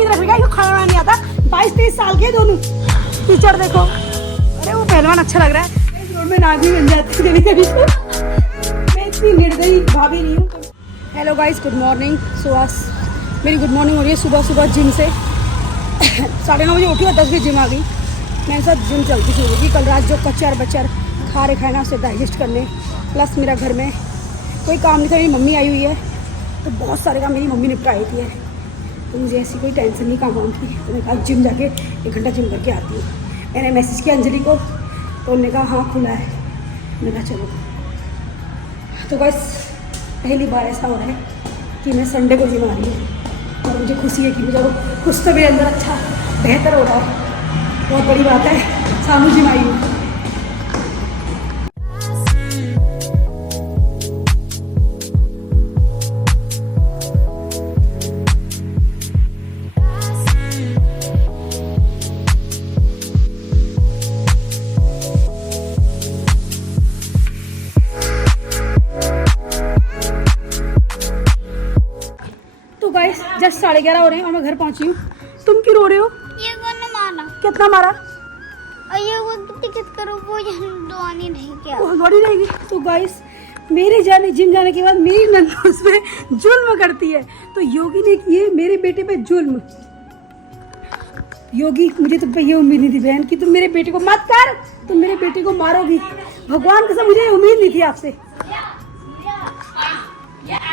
की तरफ गया, खाना नहीं आता। 22-23 साल के दोनों टीचर देखो। अरे वो पहलवान अच्छा लग रहा है। इस रोड में नागी बन जाती है कभी कभी। मैं इतनी निर्दयी भाभी नहीं हूँ। Hello guys, good morning. सुबह मेरी गुड मॉर्निंग हो रही है सुबह सुबह जिम से। 9:30 बजे उठी और 10 बजे जिम आ गई। मेरे साथ जिम चलती शुरू होगी। कल रात जो कच्चर बच्चर खा रहे खाना उसे डाइजेस्ट करने, प्लस मेरा घर में कोई काम नहीं था। मेरी मम्मी आई हुई है तो बहुत सारे काम मेरी मम्मी निपटाई थी। तो मुझे ऐसी कोई टेंशन नहीं काम वाम की। तो मैंने कहा जिम जाके 1 घंटा जिम करके आती हूँ। मैंने मैसेज किया अंजलि को तो उन्होंने कहा हाँ खुला है। मैंने कहा चलो। तो बस पहली बार ऐसा हो रहा है कि मैं संडे को जिम आ रही हूँ और मुझे खुशी है कि मुझे कुछ तो मेरे अंदर अच्छा बेहतर हो रहा है। बहुत बड़ी बात है। सानू जिम आई हूँ। जस्ट 11:30 हो रहे हैं और मैं घर पहुंची हूँ। तुम क्यों रो रहे हो? ये ने मारा। कितना मारा? और ये वो टिकट करो वो दुआनी नहीं क्या? वो दौड़ी रहेगी। तो गाइस मेरे जिम जाने के बाद मेरी नंद उस पे जुल्म करती है। तो योगी ने किए मेरे बेटे पे जुल्म। योगी, मुझे तुम पे ये उम्मीद नहीं थी बहन कि तुम मेरे बेटे को मत कर, तुम मेरे बेटे को मारोगी। भगवान कसम मुझे उम्मीद नहीं थी आपसे।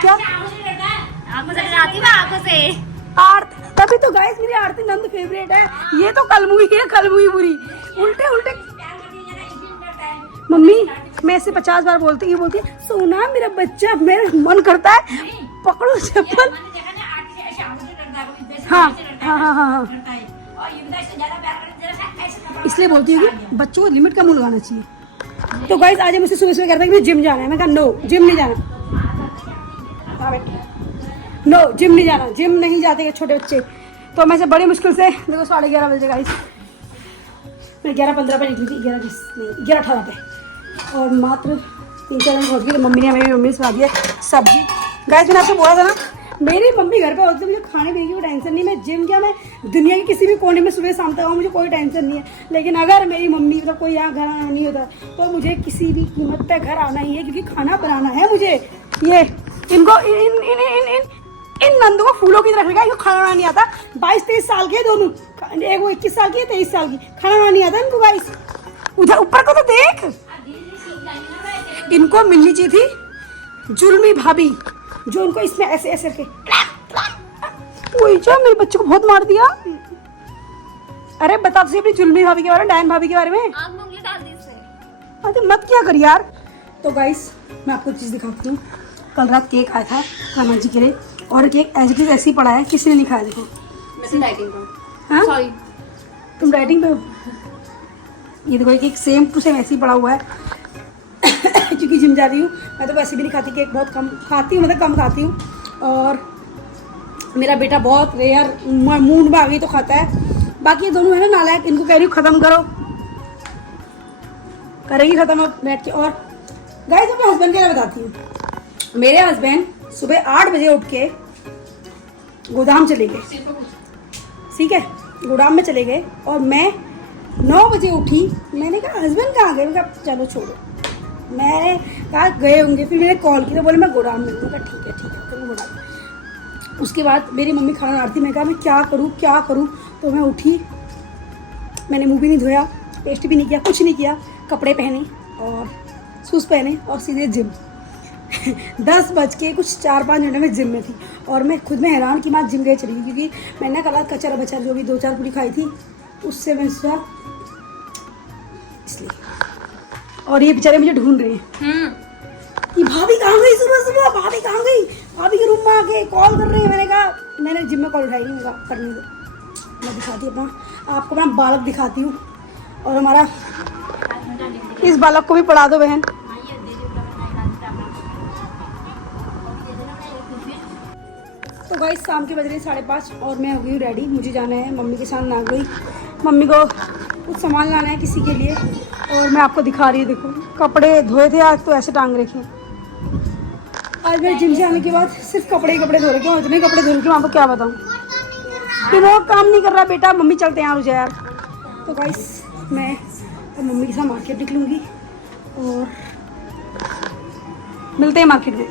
क्या आंखों से आरती, तभी तो गाइस मेरी आरती नंद फेवरेट है। ये तो कलमुई है, कलमुई बुरी। उल्टे उल्टे मम्मी मैं ऐसे 50 बार बोलती, ये बोलती है सोना मेरा बच्चा, मेरा मन करता है पकड़ो चप्पल। हाँ हाँ हाँ हाँ हाँ, इसलिए बोलती हूँ कि बच्चों को लिमिट का मुँह लगाना चाहिए। तो गाइस आज मुझसे सुबह सुबह कहता है कि मुझे जिम जाना है। मैं कहा नो, जिम नहीं जाना। नो, जिम नहीं जाना। जिम नहीं जाते छोटे बच्चे। तो मैं से बड़ी मुश्किल से देखो 11:30 बजे गाइस मैं 11:15 पे निकली थी। 11:18 पे और मात्र 3-4 दिन पहुँच गई। तो मम्मी ने मेरी मम्मी से खा दिया सब्जी। गाइस मैंने आपसे बोला था ना मेरी मम्मी घर पे होती है, मुझे खाने पीने की कोई टेंशन नहीं। मैं जिम क्या, मैं दुनिया के किसी भी कोने में सुबह शाम तक आऊँ, मुझे कोई टेंशन नहीं है। लेकिन अगर मेरी मम्मी मतलब कोई यहाँ घर आना नहीं होता तो मुझे किसी भी कीमत पे घर आना ही है, क्योंकि खाना बनाना है मुझे। ये इनको इन नंदों को फूलों की तरफ गया, इनको खाना बनाना नहीं आता। 22-23 साल के दोनों, एक वो 21 साल की है, 23 साल की। खाना बनाना नहीं आता इनको गाइस। उधर ऊपर को तो देख, इनको मिलनी चाहिए थी जुल्मी भाभी जो उनको इसमें ऐसे ऐसे के मेरे बच्चे को बहुत मार दिया। अरे बता तुझे अपनी जुल्मी भाभी के बारे में, डायन भाभी के बारे में। अरे मत क्या कर यार। तो गाइस मैं आपको चीज दिखाती हूँ। कल रात केक आया था कान्हा जी के लिए और केक एज इट इज ऐसे ही पड़ा है, किसी ने नहीं खाया। देखो मैं डाइटिंग पे। हाँ सॉरी तुम डाइटिंग पे हो। ये देखो केक सेम टू सेम ऐसे ही पड़ा हुआ है। क्योंकि जिम जा रही हूँ मैं तो वैसे भी नहीं खाती केक, बहुत कम खाती हूँ, मतलब कम खाती हूँ। और मेरा बेटा बहुत रेयर मूड में आ गई तो खाता है। बाकी ये दोनों है ना नालायक, इनको कह रही हूँ खत्म करो, करेगी खत्म अब बैठ के। और गाइस अपने हस्बैंड के लिए बताती हूँ। मेरे हस्बैंड सुबह 8 बजे उठ के गोदाम चले गए, ठीक है, गोदाम में चले गए। और मैं 9 बजे उठी। मैंने कहा हस्बैंड कहाँ गए? मैंने कहा चलो छोड़ो, मैंने कहा गए होंगे। फिर मैंने कॉल की तो बोले मैं गोदाम में। मैंने कहा ठीक है तो मैं गोदाम। उसके बाद मेरी मम्मी खाना बना रही थी। मैं कहा मैं क्या करूँ। तो मैं उठी, मैंने मुँह भी नहीं धोया, पेस्ट भी नहीं किया, कुछ नहीं किया, कपड़े पहने और शूज़ पहने और सीधे जिम। 10 बज के कुछ 4-5 मिनट में जिम में थी। और मैं खुद में हैरान कि मैं जिम गई चली गई, क्योंकि मैंने कल कचरा बचा जो भी 2-4 पूरी खाई थी उससे मैं इसलिए। और ये बेचारे मुझे ढूंढ रहे हैं कि भाभी कहाँ गई सुबह सुबह, भाभी कहाँ गई, भाभी के रूम में आके कॉल कर रहे हैं। मैंने कहा मैंने जिम में कॉल उठाई नहीं, मेरा करने दो। मैं दिखाती हूँ अपना, आपको अपना बालक दिखाती हूँ। और हमारा इस बालक को भी पढ़ा दो बहन। तो गाइस शाम के बज रहे 5:30 और मैं हो गई रेडी। मुझे जाना है मम्मी के साथ नागोई। मम्मी को कुछ सामान लाना है किसी के लिए। और मैं आपको दिखा रही हूँ, देखो कपड़े धोए थे आज तो ऐसे टांग रखे। आज मैं जिम से आने के बाद सिर्फ कपड़े ही कपड़े धो रखे हैं। इतने कपड़े धो रखे मैं आपको क्या बताऊँ। दिमाग काम नहीं कर रहा बेटा। मम्मी चलते हैं यार मुझे यार। तो गाइस मैं अब मम्मी के साथ मार्केट निकलूंगी और मिलते हैं मार्केट में।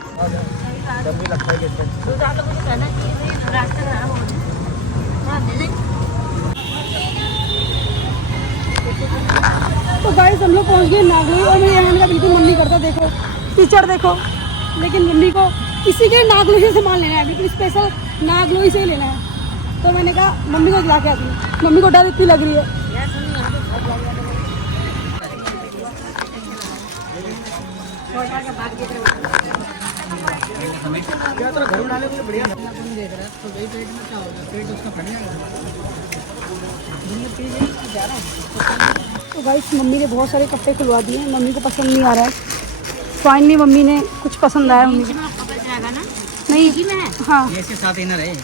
तो गाइस हम लोग पहुंच गए नागलोई और मेरे यहाँ का बिल्कुल मन नहीं करता। देखो टीचर देखो, लेकिन मम्मी को किसी के नागलोई से सामान लेना है, बिल्कुल स्पेशल नागलोई से ही लेना है। तो मैंने कहा मम्मी को दिला के आती हूँ। मम्मी को डर इतनी लग रही है। तो गाइस मम्मी ने बहुत सारे कपड़े खुलवा दिए हैं, मम्मी को पसंद नहीं आ रहा है। फाइनली मम्मी ने कुछ पसंद आया मम्मी को। नहीं हाँ इसके साथ इनर है।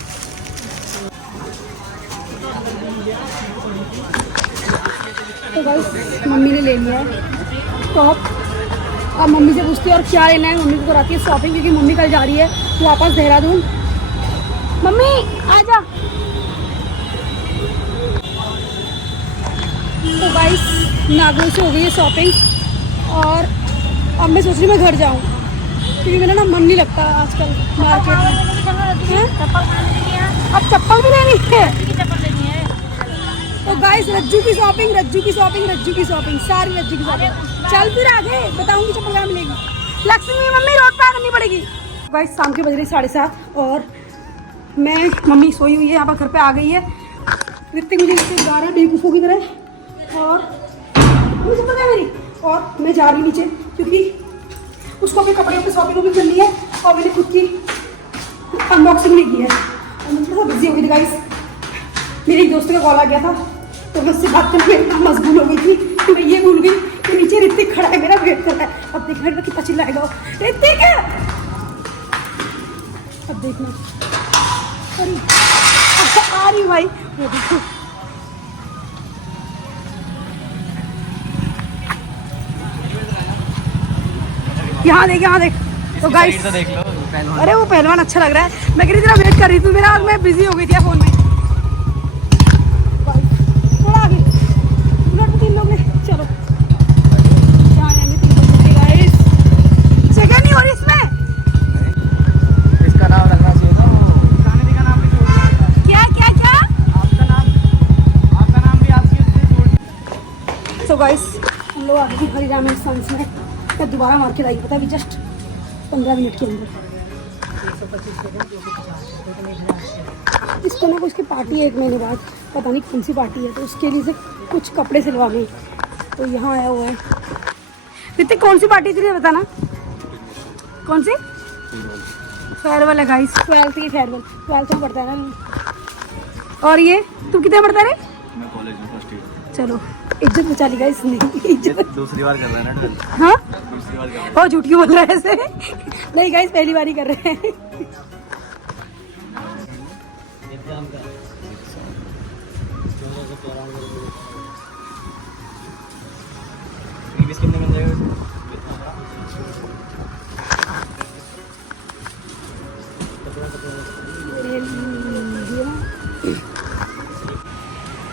तो गाइस मम्मी ने ले लिया है टॉप। अब मम्मी से पूछती है और क्या लेना है। मम्मी को कराती है शॉपिंग, क्योंकि मम्मी कल जा रही है वापस देहरादून। मम्मी आजा। तो गाइस नागलोई से हो गई है शॉपिंग और अब मैं सोच रही हूँ मैं घर जाऊँ, क्योंकि मेरा ना मन नहीं लगता आजकल मार्केट में। अब चप्पल भी लेनी है। तो गाइस रज्जू की शॉपिंग, रज्जू की शॉपिंग, रज्जू की शॉपिंग, सारी रज्जू की शॉपिंग। चल फिर आगे बताऊंगी चप्पल कहाँ मिलेगी। लक्ष्मी मम्मी रोड पार करनी पड़ेगी। गाइस शाम के बज रही 7:30 और मैं मम्मी सोई हुई है यहाँ पर, घर पे आ गई है। ऋतिक मुझे नीचे जा रहा है बेवकूफ़ों की तरह और मुझे पता है मेरी। और मैं जा रही नीचे क्योंकि उसको अपने कपड़े की शॉपिंग भी करनी है और मैंने खुद की अनबॉक्सिंग भी की है। और मैं थोड़ा बिजी हो गई थी गाइस। मेरे एक दोस्त का कॉल आ गया था तो मैं उससे बात करके इतना मशगूल हो गई थी कि मैं ये भूल गई कि नीचे ऋतिक खड़ा है, मेरा वेट कर रहा है। अब देखना मेरा कितना चिल्लाएगा वो। ऋतिक है अब देखना। आ रही भाई वो देखो। यहाँ देख, यहाँ देख। तो गाइस तो देख लो पहलवान। अरे वो पहलवान अच्छा लग रहा है। मैं कह रही थी वेट कर रही थी मेरा, मैं बिजी हो गई थी फोन में। थोड़ा आगे 3 लोग ने। चलो जहाँ जाएंगे 3 लोग। गाइस जगह नहीं हो रही इसमें। इसका नाम रखना चाहिए था वो गाने का नाम भी छोड़ दिया। क्या क्या क्या आपका नाम भी आपकी। तो गाइस हम लोग आगे हरिराम इंस्टेंस में मैं दोबारा मार्केट आई, पता कि जस्ट 15 मिनट के अंदर। इसको ना कुछ की पार्टी है 1 महीने बाद, पता नहीं कौन सी पार्टी है, तो उसके लिए से कुछ कपड़े सिलवाने। तो यहाँ आया हुआ है। ऋतिक कौन सी पार्टी थी बताना। कौन सी? फेयरवेल है गाइस। 12th की फेयरवेल। 12th में पढ़ता है ना। और ये तू कितने पढ़ता है रे? मैं कॉलेज में फर्स्ट ईयर। चलो इज्जत बचा ली गाइस ने। इज्जत दूसरी बार कर रहा है ना। हाँ दूसरी बार कर रहा और झूठ क्यों बोल रहा है ऐसे? नहीं गाइस पहली बार ही कर रहे हैं। इंग्लिश कितने मिल जाएगा?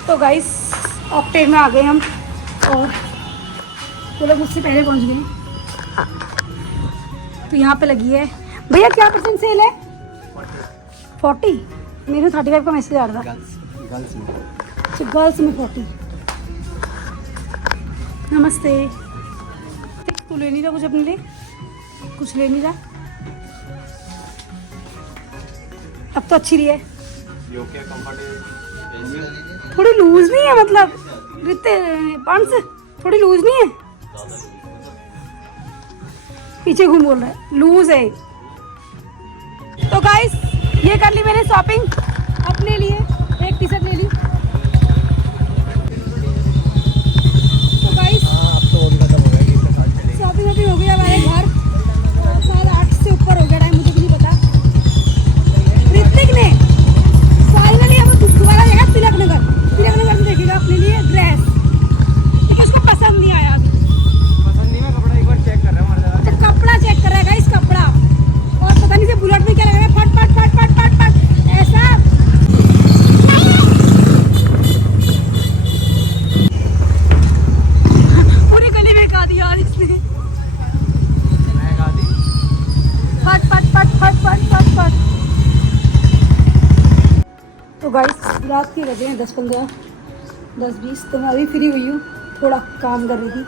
तो गाइस ऑक्टेव में आ गए हम और वो लोग मुझसे पहले पहुंच गए। तो यहाँ पे लगी है भैया क्या % सेल है? 40। मेरे 35 का मैसेज आ रहा था। गर्ल्स में अच्छा गर्ल्स में 40। नमस्ते। तू ले नहीं रहा कुछ अपने लिए? कुछ ले नहीं रहा? अब तो अच्छी रही है। थोड़ी लूज नहीं है मतलब रिते पांच से थोड़ी लूज नहीं है? पीछे घूम बोल रहा है लूज है। तो गाइस ये कर ली मैंने शॉपिंग अपने लिए। एक टी-शर्ट ले ली। तो गाइस शॉपिंग अभी हो गई हमारे घर। शायद 8 से ऊपर हो गया टाइम, मुझे भी नहीं पता। ऋतिक ने फाइनली अब दोबारा जाएगा तिलक नगर। तिलक नगर से देखेगा अपने लिए ड्रेस, क्योंकि उसको पसंद नहीं आया अभी। पसंद नहीं, मैं कपड़ा एक बार चेक कर रहा हूँ। तो कपड़ा चेक कर रहा है गाइस कपड़ा। और पता नहीं से बुलेट में क्या लगा है। फट फट फट फट फट फट ऐसा रात के बजे हैं 10-15, 10-20। तो मैं अभी फ्री हुई हूँ, थोड़ा काम कर रही थी।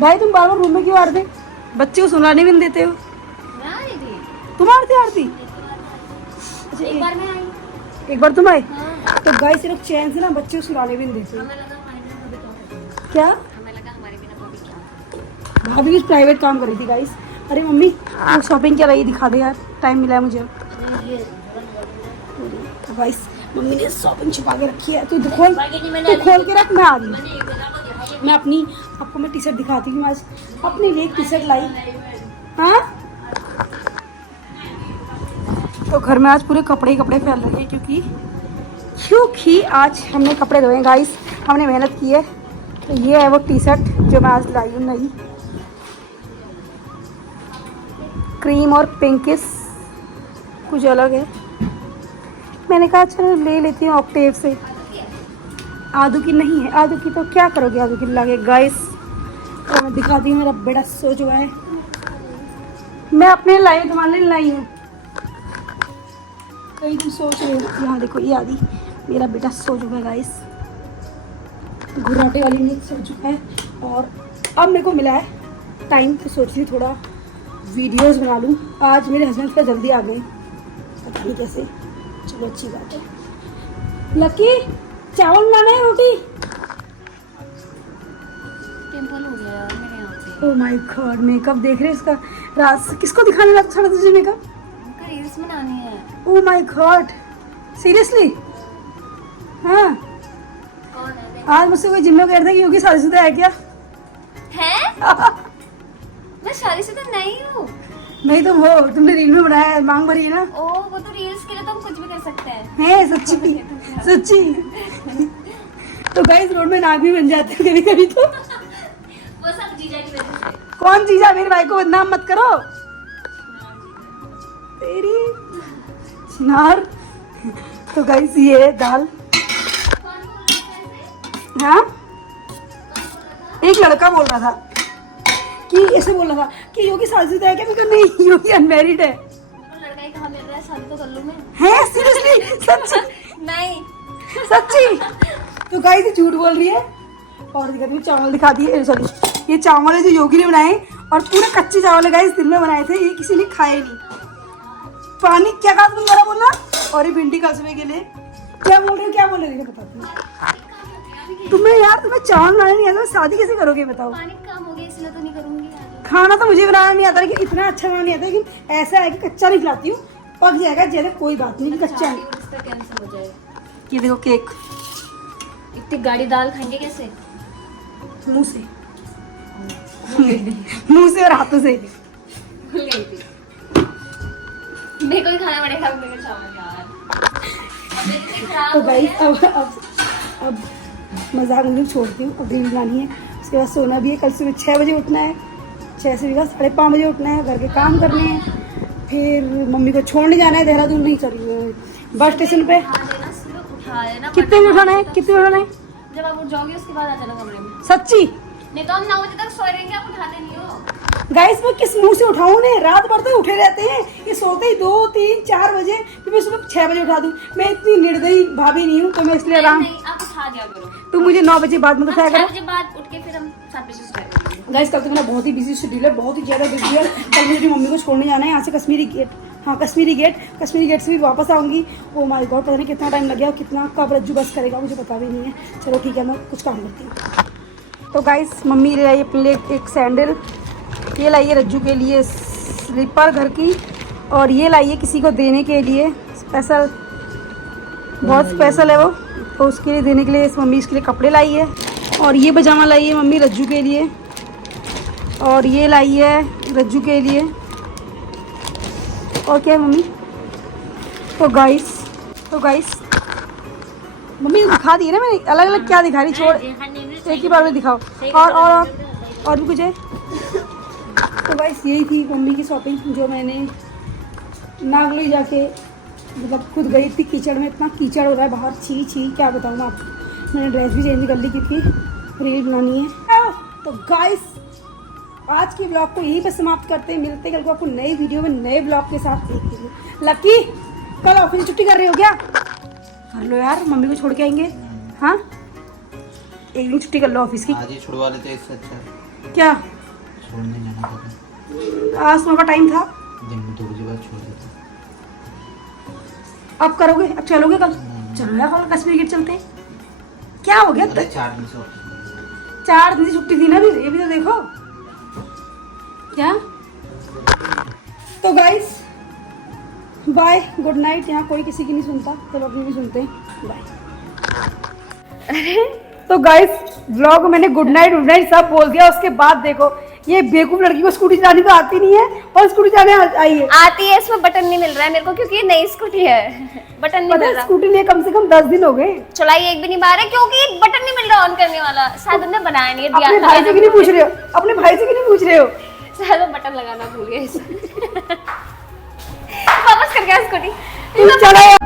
भाई तुम बार बार रूम में क्यों आ रहे थे? बच्चे को सुनाने भी नहीं देते हो। तुम आ रही थी आरती? अच्छा, एक बार तुम आए। तो गाइस सिर्फ चैन से ना बच्चे को सुलाने भी नहीं देते। क्या? भाभी कुछ प्राइवेट काम कर रही थी गाइस। अरे मम्मी वो शॉपिंग क्या रही दिखा दे यार, टाइम मिला है मुझे। तो गाइस मम्मी ने शॉपिंग छुपा के रखी है, तो खोल के रख, मैं आ गई। मैं अपनी आपको मैं टी शर्ट दिखाती हूँ। आज अपने लिए एक टी शर्ट लाई। हाँ तो घर में आज पूरे कपड़े ही कपड़े फैल रहे हैं, क्योंकि आज हमने कपड़े धोए गाइस, हमने मेहनत की है। तो ये है वो टी शर्ट जो मैं आज लाई हूँ, नई क्रीम और पिंकिश, कुछ अलग है। मैंने कहा चलो ले लेती हूँ ऑक्टेव से। आदू की नहीं है, आदू की तो क्या करोगे आदू की लाके गाइस। तो मैं दिखाती हूँ, मेरा बेटा सो चुका है। मैं अपने लाई हूँ, तुम्हारे लिए लाई हूँ। कहीं तुम सोच रहे हो, यहाँ देखो ये आदि, मेरा बेटा सो चुका है गाइस। घुराटे वाली नींद सो चुका है। और अब मेरे को मिला है टाइम, तो सोच रही थोड़ा वीडियोस बना लूँ। आज मेरे हस्बैंड का जल्दी आ गए, पता नहीं कैसे। चलो अच्छी बात है। लकी चावल बनाना है, रोटी? पिंपल हो गया यार मेरे यहाँ पे। ओह माय गॉड, मेकअप देख रहे हैं इसका। रात से किसको दिखाने लगा था तुझे मेकअप? उनका रील्स बनानी है। Oh my God, seriously? हाँ कौन है? आज मुझसे कोई जिम में कह रहा था कि योगी शादीशुदा है क्या? है? मैं शादीशुदा नहीं हूँ। नहीं तुम हो, तुमने रील में बनाया है, मांग भरी है ना। ओ वो तो रील्स के लिए तो हम कुछ भी कर सकते हैं। है सच्ची सच्ची। तो गाइस रोड में नाक भी बन जाते हैं कभी कभी। तो वो सब जीजा की वजह से। कौन जीजा? मेरे भाई को बदनाम मत करो तेरी चिनार। तो गाइस ये है दाल। हाँ एक लड़का बोल रहा था कि ऐसे बोल रहा था कि योगी शादीशुदा है क्या? मैं कहा नहीं, योगी अनमैरिड है। तो लड़का ही कहाँ मिल रहा है, शादी तो कर लूँ मैं। है सीरियसली? सच्ची? नहीं सच्ची? तो गाइस ये झूठ बोल रही है। और दिखाती हूँ, चावल दिखा दिए। सॉरी, ये चावल है जो योगी ने बनाए, और पूरे कच्चे चावल है गाइस, दिन में बनाए थे। ये किसी ने खाए नहीं। पानी क्या कहा तुम जरा बोलना। और ये भिंडी कस्बे के लिए क्या बोल रहे हो? क्या बोल रहे हो बताती हूँ तुम्हें यार। तुम्हें चावल बनाने नहीं आता, शादी कैसे करोगे बताओ? पानी कम हो गया इसलिए तो नहीं करूँगी। खाना तो मुझे बनाना नहीं आता, लेकिन इतना अच्छा बनाना नहीं आता। लेकिन ऐसा है कि कच्चा नहीं खिलाती हूँ, पक जाएगा ज्यादा कोई बात नहीं, कच्चा नहीं। इसका कैंसिल हो जाएगा। ये देखो केक, इतनी गाड़ी दाल खाएंगे कैसे? मुंह से मुंह से और हाथों से। भूल गई थी। मेरे को ही खाना पड़ेगा मेरे चावल यार। अब मेरे से खराब तो हो गाइस गया। अब मजाक मुझे छोड़ती हूँ। अब रील बनानी है, उसके बाद सोना भी है। कल सुबह 6 बजे उठना है, 6 से 5:30 बजे उठना है, घर के काम करने हैं। फिर मम्मी को छोड़ने जाना है, देहरादून नहीं चली बस स्टेशन पे। उठा देना। कितने बजे उठाना है? कितने बजे उठाना है? जब आप उठ जाओगे उसके बाद आ जाना कमरे में। सच्ची? नहीं तो हम 9 बजे तक सो रहेंगे, आप उठाते नहीं हो। गाइस मैं किस मुंह से उठाऊं ने? रात भर तो उठे रहते हैं, ये सोते ही 2, 3, 4 बजे। फिर मैं सुबह 6 बजे उठा दूं। मैं इतनी निर्दयी भाभी नहीं हूँ, तो मैं इसलिए आराम। नहीं आप उठा दिया करो। तुम मुझे 9 बजे बाद में उठाया 6 करो। बजे बाद उठ के फिर हम 7 बजे से करेंगे। गाइस कल तो मेरा बहुत ही बिजी शेड्यूल है, बहुत ही ज़्यादा बिजी है। कल मेरी मम्मी को छोड़ने जाना है यहाँ से कश्मीरी गेट। हाँ कश्मीरी गेट से भी वापस आऊँगी। ओ माय गॉड, पता नहीं कितना टाइम लग गया और कितना कब रज्जू बस करेगा, मुझे पता भी नहीं है। चलो ठीक है, मैं कुछ काम करती हूँ। तो गाइस मम्मी ले आई अपने लिए एक सैंडल, ये लाई है रज्जू के लिए स्लीपर घर की, और ये लाई है किसी को देने के लिए स्पेशल, बहुत स्पेशल है वो, तो उसके लिए देने के लिए मम्मी इसके लिए कपड़े लाई है। और ये पजामा लाई है मम्मी रज्जू के लिए, और ये लाई है रज्जू के लिए। और क्या है मम्मी? तो गाइस मम्मी दिखा दी है ना मैंने, अलग अलग क्या दिखा रही, छोड़ एक ही बार में दिखाओ। और भी कुछ है? तो गाइस यही थी मम्मी की शॉपिंग, जो मैंने नागलोई जाके मतलब खुद गई थी। कीचड़ में इतना कीचड़ हो रहा है बाहर, छी क्या बताऊँ मैं आपको। मैंने ड्रेस भी चेंज कर ली क्योंकि रील बनानी है। तो गाइस आज की ब्लॉग को यहीं पर समाप्त करते हैं। मिलते हैं कल को आपको नई वीडियो में नए ब्लॉग के साथ। लकी कल ऑफिस से छुट्टी कर रहे हो क्या? कर लो यार, मम्मी को छोड़ के आएंगे। हाँ एक दिन छुट्टी कर लो ऑफिस की। आज ही छुड़वा लेते इससे अच्छा क्या छोड़ने जाना था, आज सुबह का टाइम था, दिन में 2 बजे बाद छोड़ देते। अब करोगे? अब चलोगे कल? चलो यार कल कश्मीर गेट चलते हैं। क्या हो गया? 4 दिन से 4 दिन की छुट्टी थी ना, भी ये भी तो देखो क्या। तो गाइस बाय, गुड नाइट। यहाँ कोई किसी की नहीं सुनता, तो अपनी भी सुनते हैं। बाय। तो गाइस व्लॉग में मैंने गुड नाइट सब बोल दिया। उसके बाद देखो ये बेवकूफ लड़की को स्कूटी चलानी तो आती नहीं है और स्कूटी चलाने आई है। आती है, इसमें बटन नहीं मिल रहा है मेरे को क्योंकि ये नई स्कूटी है। बटन नहीं पता मिल है रहा। स्कूटी लिए कम से कम 10 दिन हो गए, चलाई एक भी नहीं बार है क्योंकि बटन नहीं मिल रहा ऑन करने वाला। शायद उन्होंने बनाया नहीं है, दिया अपने भाई से क्यों नहीं पूछ रहे हो? अपने भाई से क्यों नहीं पूछ रहे हो? शायद वो बटन लगाना भूल गए। वापस कर गया स्कूटी। चलो।